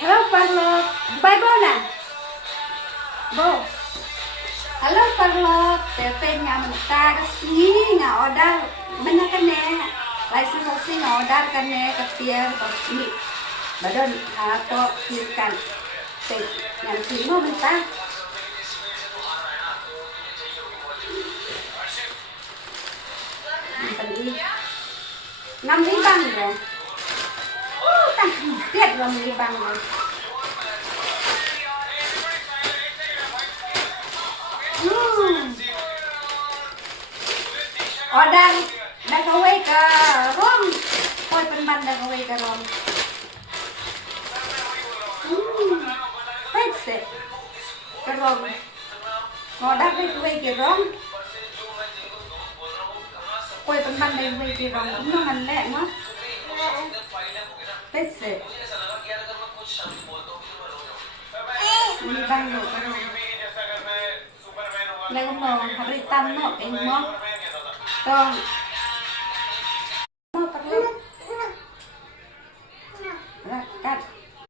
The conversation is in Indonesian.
Halo Parlok, bye Bona. Bo. Halo Parlok, Pepe nga mentar sini nga order mana kene. License sosi nga order kene ketiar ini. Badon apa kirkan. Teh yang sini mentar. Tadi 5 riban rồi. Tăng tiết rồi 5 riban rồi. Order dah kawai ke rom. Koi penban dah kawai ke rom. Petse ke rom. Order dah kawai ke rom. Koi penban dah kawai ke rom. Cũng nó ngành lẹ quá. Petse. Ini bang lo ke rom. Lagi mau hari tan no, ini mau. Tuh.